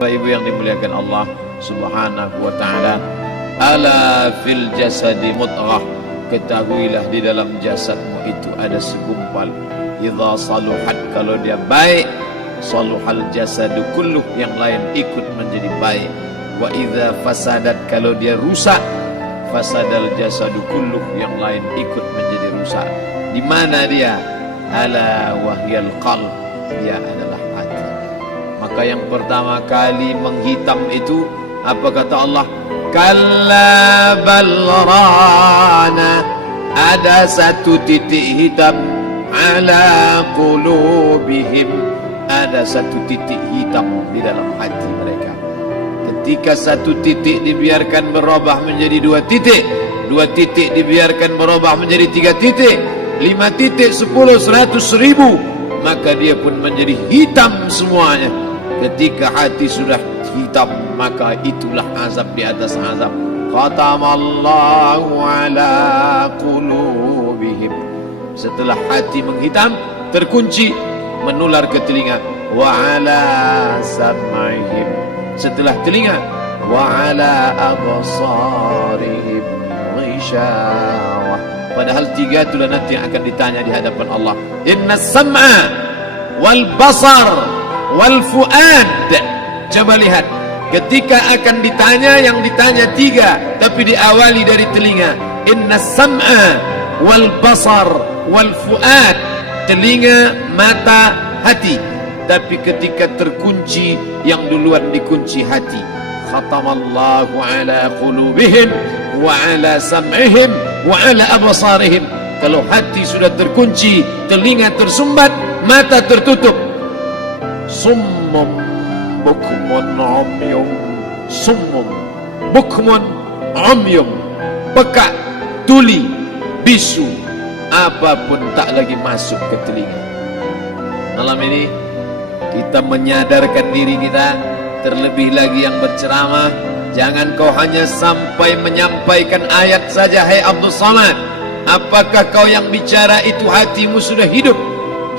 Bapak Ibu yang dimuliakan Allah Subhanahu wa taala, ala fil jasadi mudghah, ketahuilah di dalam jasadmu itu ada segumpal. Idza saluhat, kalau dia baik, saluhal jasadu kulluh, yang lain ikut menjadi baik. Wa idza fasadat, kalau dia rusak, fasadal jasadu kulluh, yang lain ikut menjadi rusak. Di mana dia? Ala wahyal qalb, dia adalah hati. Maka yang pertama kali menghitam itu apa kata Allah? Kalla bal rana, ada satu titik hitam, ala qulubihim, ada satu titik hitam di dalam hati mereka. Ketika satu titik dibiarkan berubah menjadi dua titik dibiarkan berubah menjadi 3 titik, 5 titik, 10, 100, 1000, maka dia pun menjadi hitam semuanya. Ketika hati sudah hitam, maka itulah azab di atas azab. Khatamallahu ala qulubihim. Setelah hati menghitam, terkunci, menular ke telinga. Wa ala sam'ihim. Setelah telinga, wa ala absarihim ghishawah. Padahal 3 itulah nanti yang akan ditanya di hadapan Allah. Inna sam'a wal basar wal fuad. Coba lihat, ketika akan ditanya, yang ditanya 3, tapi diawali dari telinga. Inna sam'a wal basar wal fuad, telinga, mata, hati. Tapi ketika terkunci, yang duluan dikunci hati. Khatamallahu ala qulubihim wa ala sam'ihim wa ala absarihim. Kalau hati sudah terkunci, telinga tersumbat, mata tertutup. Summum bukmun umyum, summum bukmun umyum, pekak, tuli, bisu, apapun tak lagi masuk ke telinga. Malam ini kita menyadarkan diri kita, terlebih lagi yang berceramah, jangan kau hanya sampai menyampaikan ayat saja. Hai Abdul Samad, apakah kau yang bicara itu hatimu sudah hidup?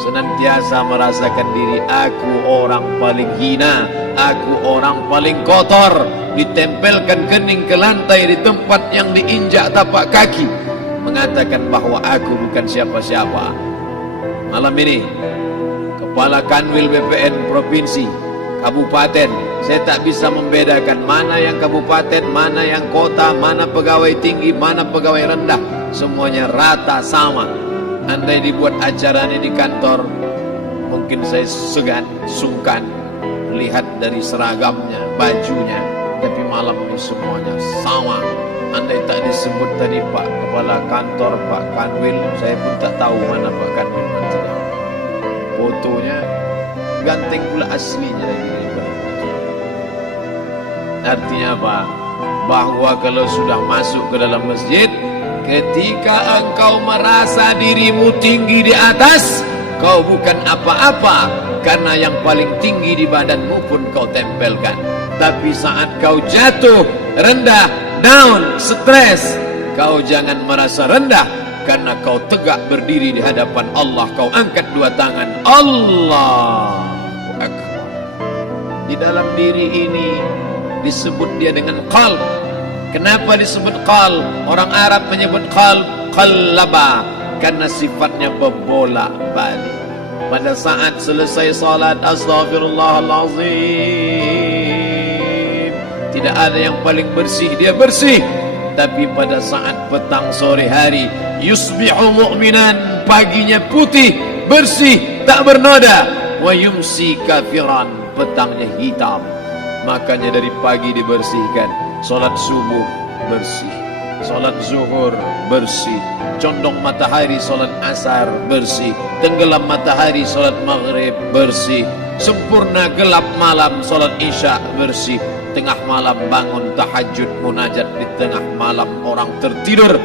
Senantiasa merasakan diri, aku orang paling hina, aku orang paling kotor, ditempelkan kening ke lantai di tempat yang diinjak tapak kaki, mengatakan bahwa aku bukan siapa-siapa. Malam ini Kepala Kanwil BPN Provinsi, Kabupaten, saya tak bisa membedakan mana yang kabupaten, mana yang kota, mana pegawai tinggi, mana pegawai rendah. Semuanya rata sama. Andai dibuat acara ini di kantor, mungkin saya segan, sungkan melihat dari seragamnya, bajunya. Tapi malam ini semuanya sama. Andai tak disebut tadi Pak Kepala Kantor, Pak Kanwil, saya pun tak tahu mana Pak Kanwil nantinya. Fotonya ganteng pula aslinya. Artinya apa? Bahwa kalau sudah masuk ke dalam masjid, ketika engkau merasa dirimu tinggi di atas, kau bukan apa-apa, karena yang paling tinggi di badanmu pun kau tempelkan. Tapi saat kau jatuh, rendah, down, stres, kau jangan merasa rendah, karena kau tegak berdiri di hadapan Allah. Kau angkat 2 tangan, Allahu Akbar. Di dalam diri ini disebut dia dengan qalb. Kenapa disebut qalb? Orang Arab menyebut qalb qallaba, karena sifatnya berbolak-balik. Pada saat selesai salat, astaghfirullahalazim, tidak ada yang paling bersih, dia bersih. Tapi pada saat petang sore hari, yusbihu mu'minan, paginya putih, bersih, tak bernoda. Wa yumsi kafiran, petangnya hitam. Makanya dari pagi dibersihkan. Salat subuh bersih, salat zuhur bersih, condong matahari salat asar bersih, tenggelam matahari salat maghrib bersih, sempurna gelap malam salat isya bersih, tengah malam bangun tahajud munajat, di tengah malam orang tertidur.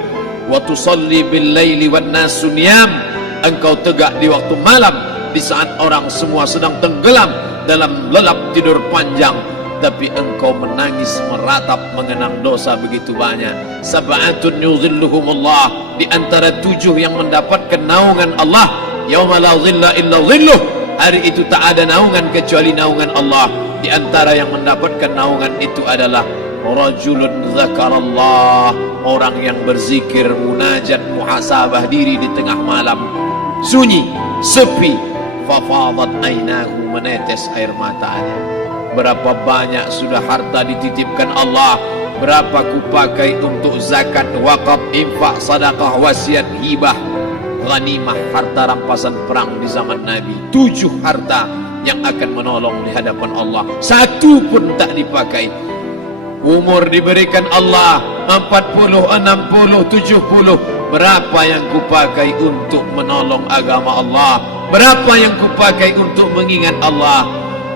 Wa tusalli bil laili wan nasu niyam, engkau tegak di waktu malam, di saat orang semua sedang tenggelam dalam lelap tidur panjang. Tapi engkau menangis meratap mengenang dosa begitu banyak. Sab'atun yuzilluhumullah, di antara 7 yang mendapatkan naungan Allah. Yauma la zilla illa zilluh, hari itu tak ada naungan kecuali naungan Allah. Di antara yang mendapatkan naungan itu adalah rajulun zakarallah, orang yang berzikir, munajat, muhasabah diri di tengah malam, sunyi, sepi, fafadat ainahu, menetes air matanya. Berapa banyak sudah harta dititipkan Allah, berapa kupakai untuk zakat, wakaf, infak, sedekah, wasiat, hibah, ghanimah, harta rampasan perang di zaman Nabi. 7 harta yang akan menolong di hadapan Allah, 1 pun tak dipakai. Umur diberikan Allah 40, 60, 70. Berapa yang kupakai untuk menolong agama Allah? Berapa yang kupakai untuk mengingat Allah?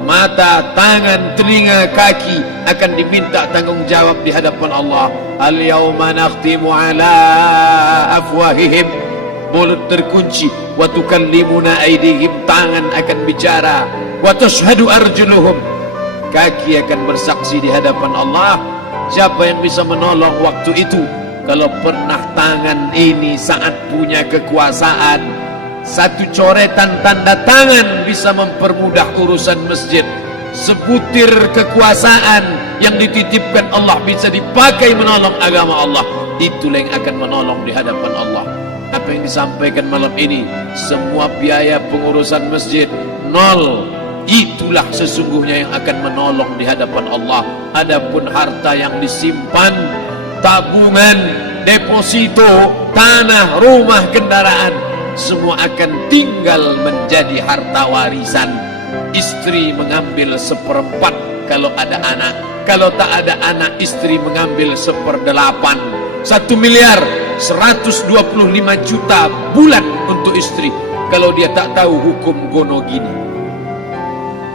Mata, tangan, telinga, kaki akan diminta tanggung jawab di hadapan Allah. Al-yawma nakhtimu ala afwahihim, mulut terkunci, wa tukallimuna aydihim, tangan akan bicara, wa tashhadu arjuluhum, kaki akan bersaksi di hadapan Allah. Siapa yang bisa menolong waktu itu? Kalau pernah tangan ini saat punya kekuasaan, 1 coretan tanda tangan bisa mempermudah urusan masjid. Sebutir kekuasaan yang dititipkan Allah bisa dipakai menolong agama Allah. Itulah yang akan menolong di hadapan Allah. Apa yang disampaikan malam ini, semua biaya pengurusan masjid nol. Itulah sesungguhnya yang akan menolong di hadapan Allah. Adapun harta yang disimpan, tabungan, deposito, tanah, rumah, kendaraan, semua akan tinggal menjadi harta warisan. Istri mengambil 1/4 kalau ada anak. Kalau tak ada anak, istri mengambil 1/8. 1 miliar 125 juta bulan untuk istri. Kalau dia tak tahu hukum gono gini.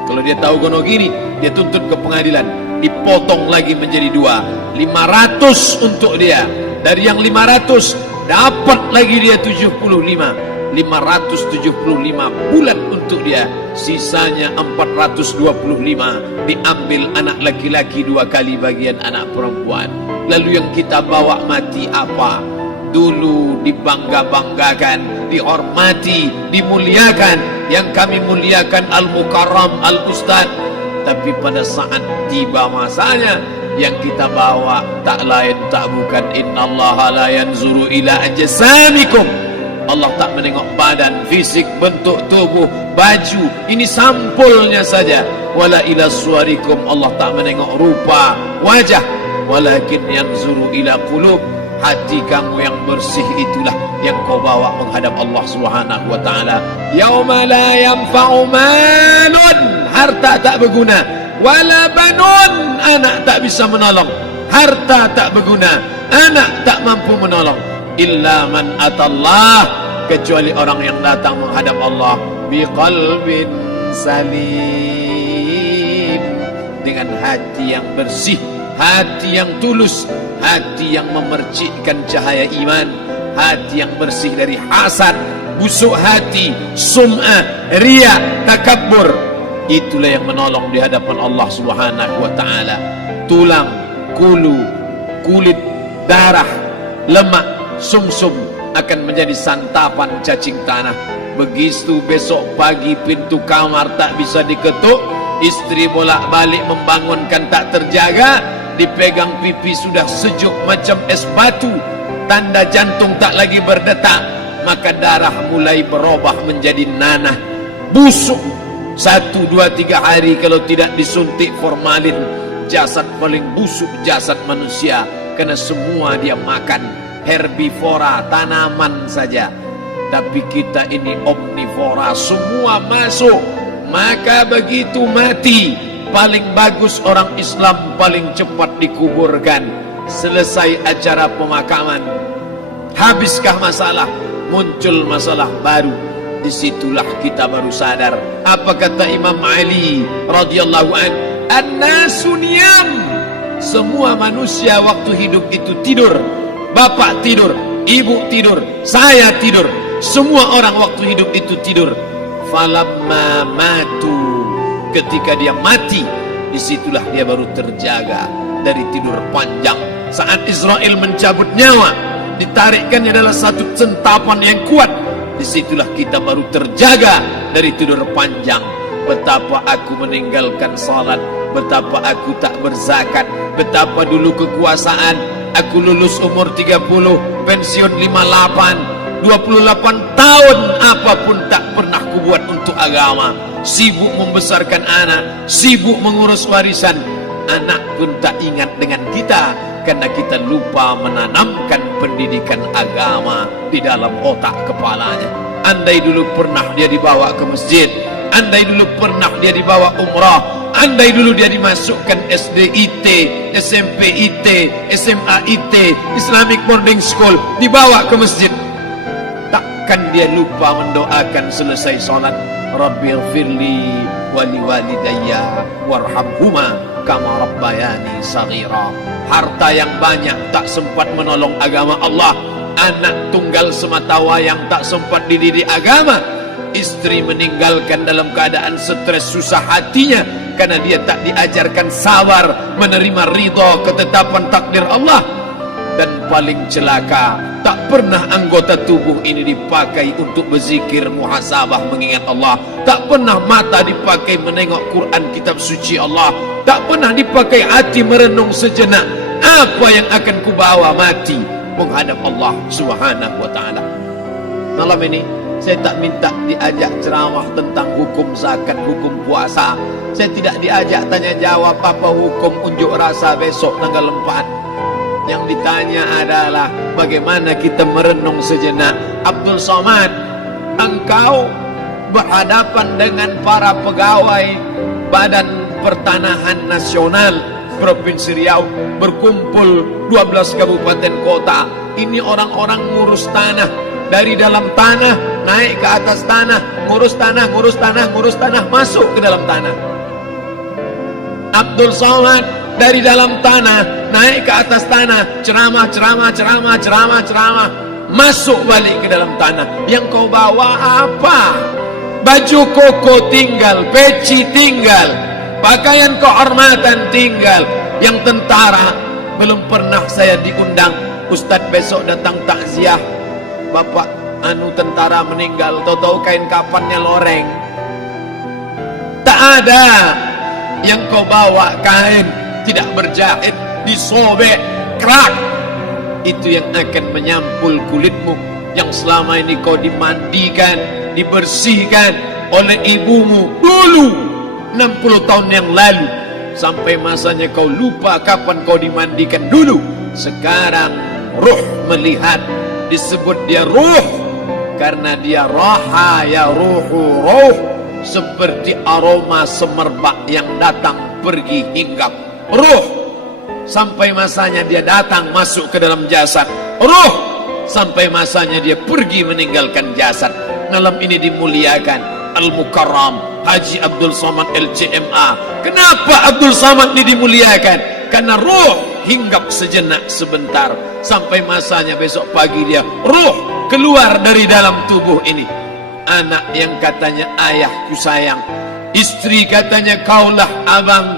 Kalau dia tahu gono gini, dia tuntut ke pengadilan, dipotong lagi menjadi 2, 500 untuk dia. Dari yang 500 dapat lagi dia 75, 575 bulan untuk dia. Sisanya 425 diambil anak laki-laki 2 kali bagian anak perempuan. Lalu yang kita bawa mati apa? Dulu dibangga-banggakan, dihormati, dimuliakan. Yang kami muliakan Al-Mukarram, Al-Ustad. Tapi pada saat tiba masanya, yang kita bawa tak lain tak bukan innallaha la yanzuru ila ajsamikum. Allah tak menengok badan, fisik, bentuk tubuh, baju. Ini sampulnya saja. Wala ila suwarikum, Allah tak menengok rupa, wajah. Walakin yanzuru ila qulub. Hati kamu yang bersih itulah yang kau bawa menghadap Allah Subhanahu wa taala. Yauma la yanfa'u malun, harta tak berguna, wala banun, anak tak bisa menolong. Harta tak berguna, anak tak mampu menolong. Illa man atallah, kecuali orang yang datang menghadap Allah biqalbin salim, dengan hati yang bersih, hati yang tulus, hati yang memercikkan cahaya iman, hati yang bersih dari hasad, busuk hati, sum'ah, riya, takabbur. Itulah yang menolong di hadapan Allah Subhanahu wa taala. Tulang, kulu, kulit, darah, lemak, sumsum akan menjadi santapan cacing tanah. Begitu besok pagi pintu kamar tak bisa diketuk, istri bolak-balik membangunkan tak terjaga, dipegang pipi sudah sejuk macam es batu, tanda jantung tak lagi berdetak, maka darah mulai berubah menjadi nanah, busuk. 1, 2, 3 hari kalau tidak disuntik formalin, jasad paling busuk jasad manusia, karena semua dia makan herbivora, tanaman saja. Tapi kita ini omnivora, semua masuk. Maka begitu mati, paling bagus orang Islam paling cepat dikuburkan. Selesai acara pemakaman, habiskah masalah, muncul masalah baru. Disitulah kita baru sadar. Apa kata Imam Ali radhiyallahu anhu? An-nasu niyam. Semua manusia waktu hidup itu tidur. Bapak tidur, ibu tidur, saya tidur. Semua orang waktu hidup itu tidur. Falamma matu, ketika dia mati, disitulah dia baru terjaga dari tidur panjang. Saat Israel mencabut nyawa, ditarikkannya adalah satu centapan yang kuat. Disitulah kita baru terjaga dari tidur panjang. Betapa aku meninggalkan salat, betapa aku tak berzakat, betapa dulu kekuasaan, aku lulus umur 30, pensiun 58, 28 tahun apapun tak pernah kubuat untuk agama. Sibuk membesarkan anak, sibuk mengurus warisan, anak pun tak ingat dengan kita karena kita lupa menanamkan pendidikan agama di dalam otak kepalanya. Andai dulu pernah dia dibawa ke masjid, andai dulu pernah dia dibawa umrah, andai dulu dia dimasukkan SD IT, SMP IT, SMA IT, Islamic Boarding School, dibawa ke masjid, takkan dia lupa mendoakan selesai sholat, Rabbighfirli wali walidayya warhamhuma kama rabbayani saghira. Harta yang banyak tak sempat menolong agama Allah, anak tunggal semata wayang tak sempat dididik agama, istri meninggalkan dalam keadaan stres susah hatinya karena dia tak diajarkan sabar menerima ridha ketetapan takdir Allah. Dan paling celaka, tak pernah anggota tubuh ini dipakai untuk berzikir, muhasabah, mengingat Allah. Tak pernah mata dipakai menengok Quran, kitab suci Allah. Tak pernah dipakai hati merenung sejenak, apa yang akan kubawa mati menghadap Allah Subhanahu wa ta'ala. Malam ini saya tak minta diajak ceramah tentang hukum zakat, hukum puasa. Saya tidak diajak tanya jawab apa hukum unjuk rasa besok tanggal 4. Yang ditanya adalah bagaimana kita merenung sejenak. Abdul Somad, engkau berhadapan dengan para pegawai Badan Pertanahan Nasional Provinsi Riau, berkumpul 12 kabupaten kota. Ini orang-orang ngurus tanah, dari dalam tanah naik ke atas tanah, ngurus tanah, ngurus tanah, ngurus tanah, masuk ke dalam tanah. Abdul Somad dari dalam tanah naik ke atas tanah, ceramah, ceramah, ceramah, ceramah, ceramah, masuk balik ke dalam tanah. Yang kau bawa apa? Baju koko tinggal, peci tinggal, pakaian kehormatan tinggal. Yang tentara belum pernah saya diundang. Ustadz besok datang takziah, bapak tentara meninggal, tahu-tahu kain kafannya loreng. Tak ada. Yang kau bawa kain tidak berjahit, disobek, kerak. Itu yang akan menyampul kulitmu yang selama ini kau dimandikan, dibersihkan oleh ibumu dulu 60 tahun yang lalu, sampai masanya kau lupa kapan kau dimandikan dulu. Sekarang ruh melihat, disebut dia ruh karena dia raha ya ruhu ruh, seperti aroma semerbak yang datang pergi hinggap. Ruh sampai masanya dia datang masuk ke dalam jasad, ruh sampai masanya dia pergi meninggalkan jasad. Malam ini dimuliakan Al-Mukarram Haji Abdul Somad LCMA. Kenapa Abdul Somad ini dimuliakan? Karena ruh hinggap sejenak sebentar, sampai masanya besok pagi dia ruh keluar dari dalam tubuh ini. Anak yang katanya ayahku sayang, istri katanya kaulah abang,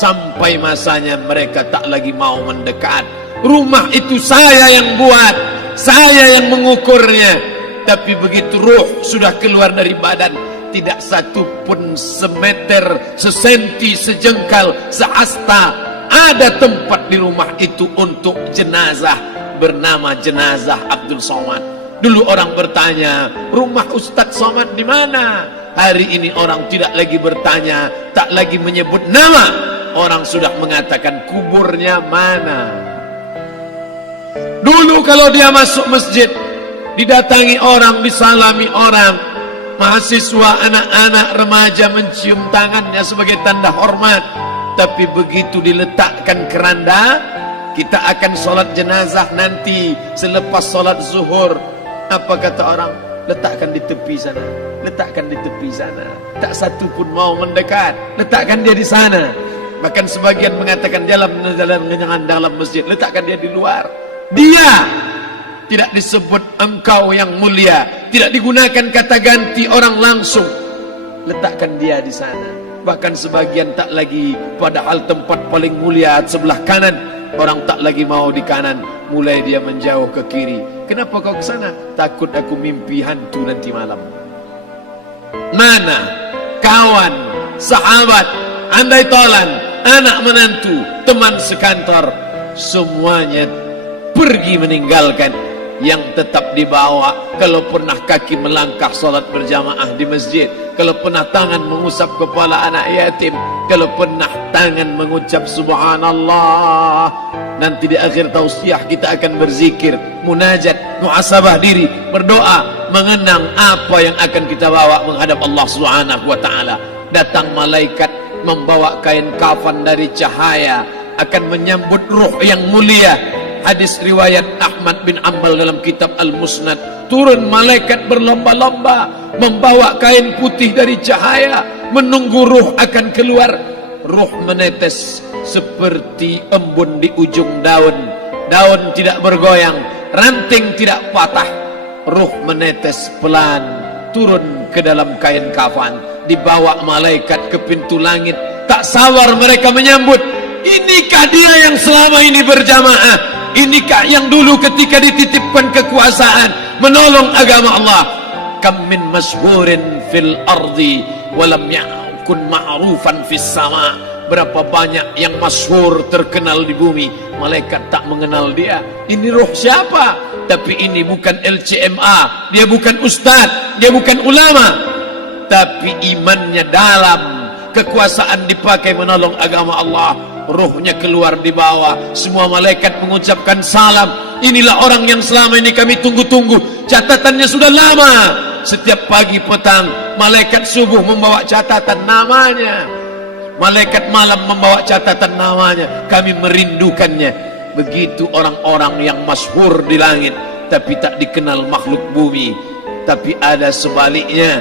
sampai masanya mereka tak lagi mau mendekat. Rumah itu saya yang buat, saya yang mengukurnya, tapi begitu ruh sudah keluar dari badan, tidak satu pun semeter, sesenti, sejengkal, sehasta ada tempat di rumah itu untuk jenazah bernama jenazah Abdul Somad. Dulu orang bertanya, rumah Ustadz Somad di mana? Hari ini orang tidak lagi bertanya, tak lagi menyebut nama. Orang sudah mengatakan kuburnya mana. Dulu kalau dia masuk masjid, didatangi orang, disalami orang, mahasiswa, anak-anak, remaja mencium tangannya sebagai tanda hormat. Tapi begitu diletakkan keranda, kita akan sholat jenazah nanti selepas sholat zuhur. Apa kata orang? Letakkan di tepi sana, letakkan di tepi sana. Tak satu pun mau mendekat, letakkan dia di sana. Bahkan sebagian mengatakan dalam masjid, letakkan dia di luar. Dia tidak disebut engkau yang mulia, tidak digunakan kata ganti orang langsung. Letakkan dia di sana. Bahkan sebagian tak lagi, padahal tempat paling mulia sebelah kanan, orang tak lagi mau di kanan, mulai dia menjauh ke kiri. Kenapa kau ke sana? Takut aku mimpi hantu nanti malam. Mana kawan, sahabat, andai tolan, anak menantu, teman sekantor, semuanya pergi meninggalkan. Yang tetap dibawa, kalau pernah kaki melangkah salat berjamaah di masjid, kalau pernah tangan mengusap kepala anak yatim, kalau pernah tangan mengucap subhanallah. Nanti di akhir tausiah kita akan berzikir, munajat, muhasabah diri, berdoa, mengenang apa yang akan kita bawa menghadap Allah Subhanahu wa taala. Datang malaikat membawa kain kafan dari cahaya, akan menyambut ruh yang mulia. Hadis riwayat Ahmad bin Ambal dalam kitab Al-Musnad, turun malaikat berlomba-lomba membawa kain putih dari cahaya, menunggu ruh akan keluar. Ruh menetes seperti embun di ujung daun, daun tidak bergoyang, ranting tidak patah. Ruh menetes pelan turun ke dalam kain kafan, dibawa malaikat ke pintu langit. Tak sabar mereka menyambut, inikah dia yang selama ini berjamaah? Inikah yang dulu ketika dititipkan kekuasaan menolong agama Allah? Kam min masyhurin fil ardi walam yakun ma'rufan fis sama. Berapa banyak yang masyhur terkenal di bumi, malaikat tak mengenal dia. Ini ruh siapa? Tapi ini bukan LCMA, dia bukan ustaz, dia bukan ulama, tapi imannya dalam. Kekuasaan dipakai menolong agama Allah. Ruhnya keluar di bawah, semua malaikat mengucapkan salam. Inilah orang yang selama ini kami tunggu-tunggu, catatannya sudah lama. Setiap pagi petang malaikat subuh membawa catatan namanya, malaikat malam membawa catatan namanya. Kami merindukannya. Begitu orang-orang yang masyhur di langit tapi tak dikenal makhluk bumi. Tapi ada sebaliknya,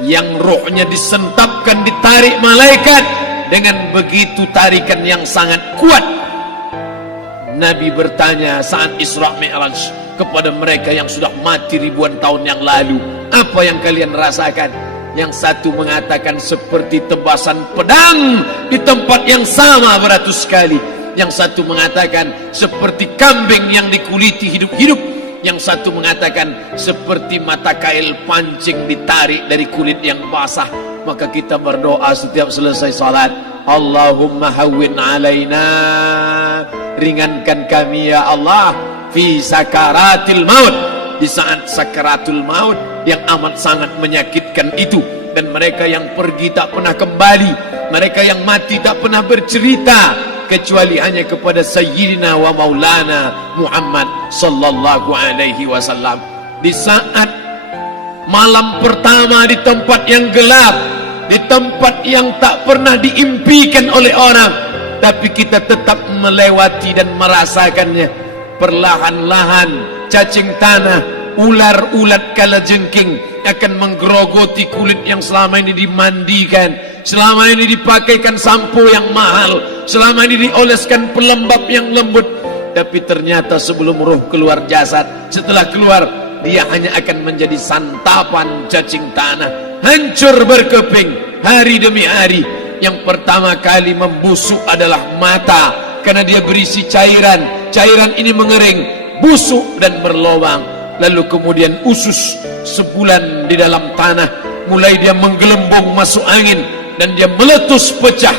yang rohnya disentapkan, ditarik malaikat dengan begitu tarikan yang sangat kuat. Nabi bertanya saat Isra Mi'raj kepada mereka yang sudah mati ribuan tahun yang lalu, apa yang kalian rasakan? Yang satu mengatakan seperti tebasan pedang di tempat yang sama beratus kali. Yang satu mengatakan seperti kambing yang dikuliti hidup-hidup. Yang satu mengatakan seperti mata kail pancing ditarik dari kulit yang basah. Maka kita berdoa setiap selesai salat, Allahumma hawwin alaina, ringankan kami ya Allah, fi sakaratil maut, di saat sakaratul maut yang amat sangat menyakitkan itu. Dan mereka yang pergi tak pernah kembali, mereka yang mati tak pernah bercerita, kecuali hanya kepada Sayyidina wa Maulana Muhammad sallallahu alaihi wasallam. Di saat malam pertama di tempat yang gelap, di tempat yang tak pernah diimpikan oleh orang, tapi kita tetap melewati dan merasakannya. Perlahan-lahan cacing tanah, ular-ulat kalajengking akan menggerogoti kulit yang selama ini dimandikan, selama ini dipakaikan sampo yang mahal, selama ini dioleskan pelembab yang lembut. Tapi ternyata sebelum roh keluar jasad, setelah keluar dia hanya akan menjadi santapan cacing tanah, hancur berkeping hari demi hari. Yang pertama kali membusuk adalah mata, karena dia berisi cairan. Cairan ini mengering, busuk dan berlubang. Lalu kemudian usus sebulan di dalam tanah, mulai dia menggelembung masuk angin dan dia meletus pecah.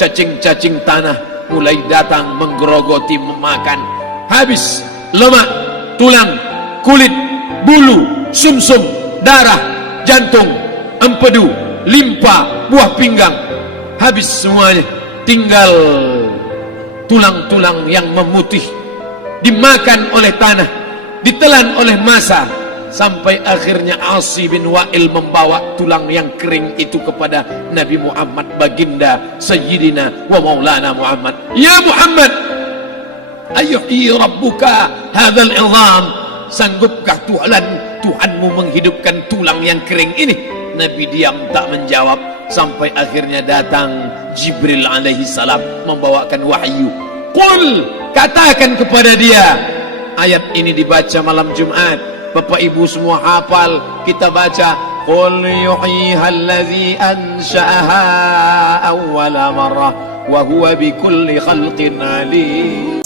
Cacing-cacing tanah mulai datang menggerogoti, memakan. Habis lemak, tulang, kulit, bulu, sumsum, darah, jantung, empedu, limpa, buah pinggang. Habis semuanya, tinggal tulang-tulang yang memutih, dimakan oleh tanah, ditelan oleh massa, sampai akhirnya Asi bin Wa'il membawa tulang yang kering itu kepada Nabi Muhammad, baginda Sayyidina wa Maulana Muhammad. Ya Muhammad, ayuhi rabbuka hadzal izam, sanggupkah Tuhanmu menghidupkan tulang yang kering ini? Nabi diam tak menjawab, sampai akhirnya datang Jibril alaihi salam membawakan wahyu. Qul, katakan kepada dia. Ayat ini dibaca malam Jumat, Bapak Ibu semua hafal. Kita baca, Qul yuhyiha allazi ansha'aha awwala marrah wa huwa bikulli khalqin alim.